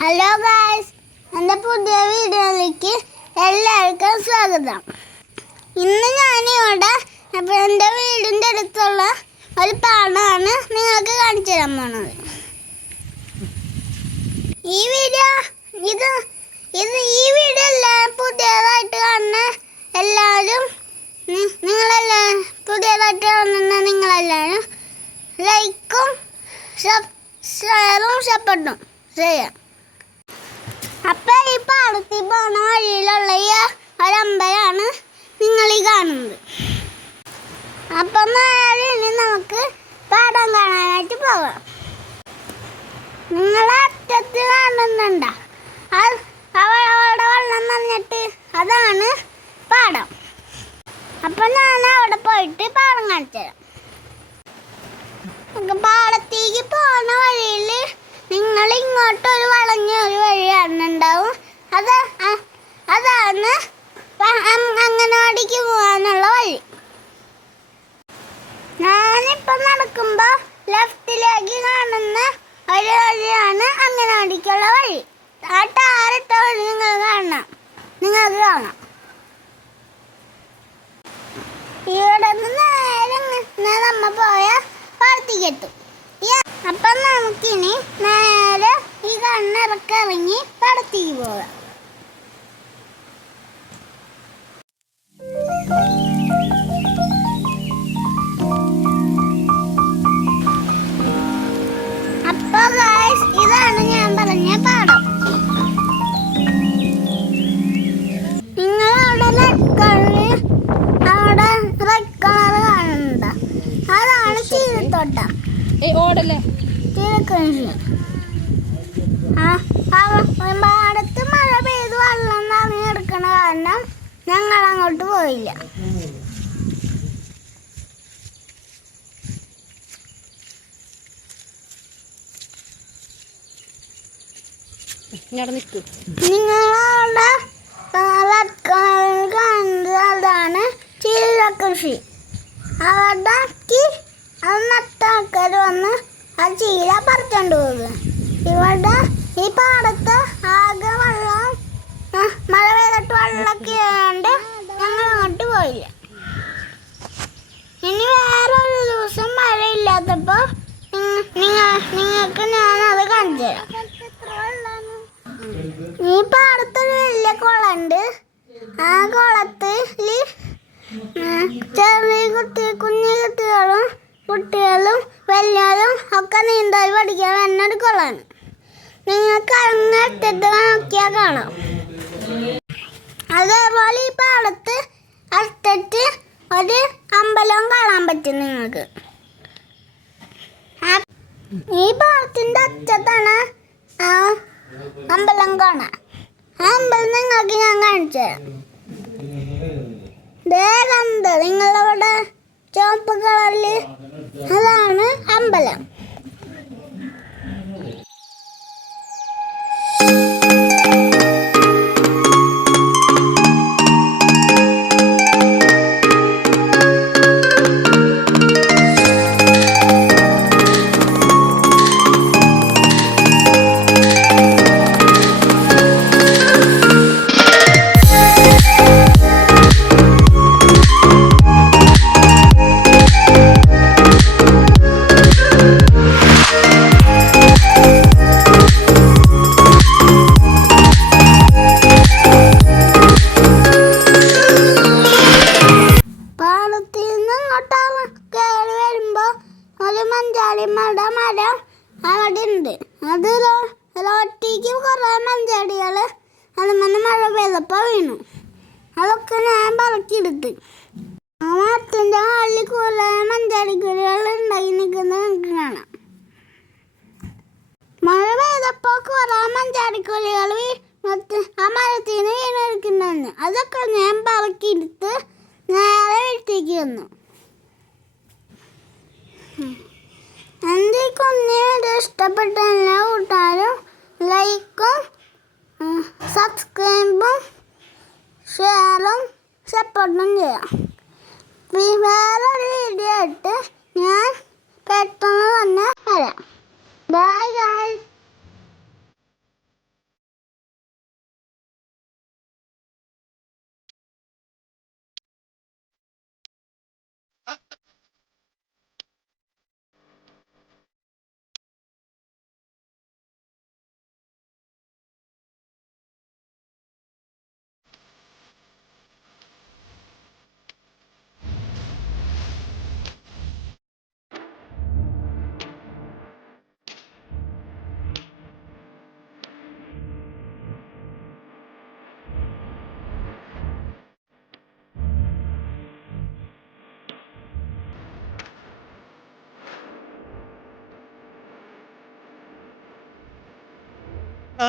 Hello guys, എൻ്റെ പുതിയ വീഡിയോയിലേക്ക് എല്ലാവർക്കും സ്വാഗതം. ഇന്ന് ഞാനിവിടെ എൻ്റെ വീടിൻ്റെ അടുത്തുള്ള ഒരു പാടമാണ് നിങ്ങൾക്ക് കാണിച്ചു തരാൻ പോണത്. ഈ വീഡിയോ എല്ലാം പുതിയതായിട്ട് കാണുന്ന എല്ലാവരും നിങ്ങളെല്ലാവരും ലൈക്കും ഷെയറും സപ്പോർട്ടും ചെയ്യാം. അപ്പം ഈ പാടത്തിൽ പോകുന്ന വഴിയിലുള്ള ഈ ഒരമ്പലമാണ് നിങ്ങൾ ഈ കാണുന്നത്. അപ്പം നേരെ ഇനി നമുക്ക് പാടം കാണാനായിട്ട് പോകാം. നിങ്ങളെ അറ്റത്ത് കാണുന്നുണ്ട അവിടെ വെള്ളം നനഞ്ഞിട്ട് അതാണ് പാടം. അപ്പം ഞാൻ അവിടെ പോയിട്ട് പാടം കാണിച്ചു തരാം. പാടത്തേക്ക് പോകുന്ന വഴിയിൽ നിങ്ങൾ ഇങ്ങോട്ടൊരു വളഞ്ഞൊരു വഴി കാണുന്നുണ്ടാവും. അതാണ് അംഗനവാടിക്ക് പോകാനുള്ള വഴി. ഞാനിപ്പം നടക്കുമ്പോൾ ലെഫ്റ്റിലേക്ക് കാണുന്ന ഒരു വഴിയാണ് അംഗനവാടിക്കുള്ള വഴി. ആ ടാറിട്ട വഴി നിങ്ങൾക്ക് കാണാം. ഇവിടെ നിന്ന് നേരെ നമ്മ പോയ പാടത്തേക്കെത്തും. അപ്പം നമുക്കിനി നേരെ ഈ കണ്ണിറക്കിറങ്ങി പാടത്തേക്ക് പോകാം. അപ്പോൾ ഗായ്സ്, ഇതാണ് ഞാൻ പറഞ്ഞ പാടം. നിങ്ങളവിടെ റെഡ് കളർ കാണുന്നുണ്ടോ? അതാണ് ചീരത്തോട്ടം. പാടത്ത് മഴ പെയ്ത് വെള്ളം നിറഞ്ഞെടുക്കണ കാരണം ഞങ്ങൾ അങ്ങോട്ട് പോയില്ല. നിങ്ങളവിടെ കാണുന്നത് അതാണ് ചീര കൃഷി. അവിടേക്ക് അത് നട്ട ആൾക്കാർ വന്ന് ആ ചീര പറിച്ചോണ്ട് പോകുക. ഇവിടെ ഈ പാടത്ത് ആകെ വെള്ളം മഴ പെയ്തിട്ട് വെള്ളമൊക്കെ ആയതുകൊണ്ട് ഞങ്ങൾ അങ്ങോട്ട് പോയില്ല. ഇനി വേറൊരു ദിവസം മഴയില്ലാത്തപ്പോൾ നിങ്ങൾക്ക് ഞാനത് കാണിച്ചു തരാം. ഈ പാടത്തൊരു വലിയ കുളമുണ്ട്. ആ കുളത്തിൽ ചെറിയ കുട്ടികളും വലിയവരും ഒക്കെ നീന്തൽ പഠിക്കാൻ വരുന്നൊരു കുളമാണ്. നിങ്ങൾക്ക് അങ്ങോട്ടത്ത് നോക്കിയാൽ കാണാം. അതേപോലെ ഈ പാടത്ത് അടുത്തിട്ട് ഒരു അമ്പലം കാണാൻ പറ്റും നിങ്ങൾക്ക്. ഈ പാടത്തിൻ്റെ അറ്റത്താണ് ആ അമ്പലം കാണാം. ആ അമ്പലം നിങ്ങൾക്ക് ഞാൻ കാണിച്ചു തരാം. നിങ്ങളവിടെ ചുവപ്പ് കളറിൽ അതാണ് അമ്പലം. മരം അവിടെ ഉണ്ട്. അത് റോട്ടിക്ക് കുറേ മഞ്ചാടികൾ അതുപോലെ മഴ പെയ്തപ്പോൾ വീണു. അതൊക്കെ ഞാൻ പറക്കിയെടുത്ത്. ആ മരത്തിൻ്റെ മുകളിൽ കുറേ മഞ്ചാടിക്കുഴികൾ ഉണ്ടായി നിൽക്കുന്നത് നിങ്ങൾക്ക് കാണാം. മഴ പെയ്തപ്പോൾ കുറേ മഞ്ചാടിക്കുഴികൾ ആ മരത്തിന് വീണെടുക്കുന്നുണ്ട്. അതൊക്കെ ഞാൻ പറക്കിയെടുത്ത് നേരെ വീട്ടിലേക്ക് വന്നു. എൻ്റെ ഈ കുഞ്ഞു വീഡിയോ ഇഷ്ടപ്പെട്ട എല്ലാ കൂട്ടുകാരും ലൈക്കും സബ്സ്ക്രൈബും ഷെയറും സപ്പോർട്ടും ചെയ്യാം. വേറൊരു വീഡിയോ ആയിട്ട് ഞാൻ പെട്ടെന്ന് തന്നെ വരാം. Bye guys.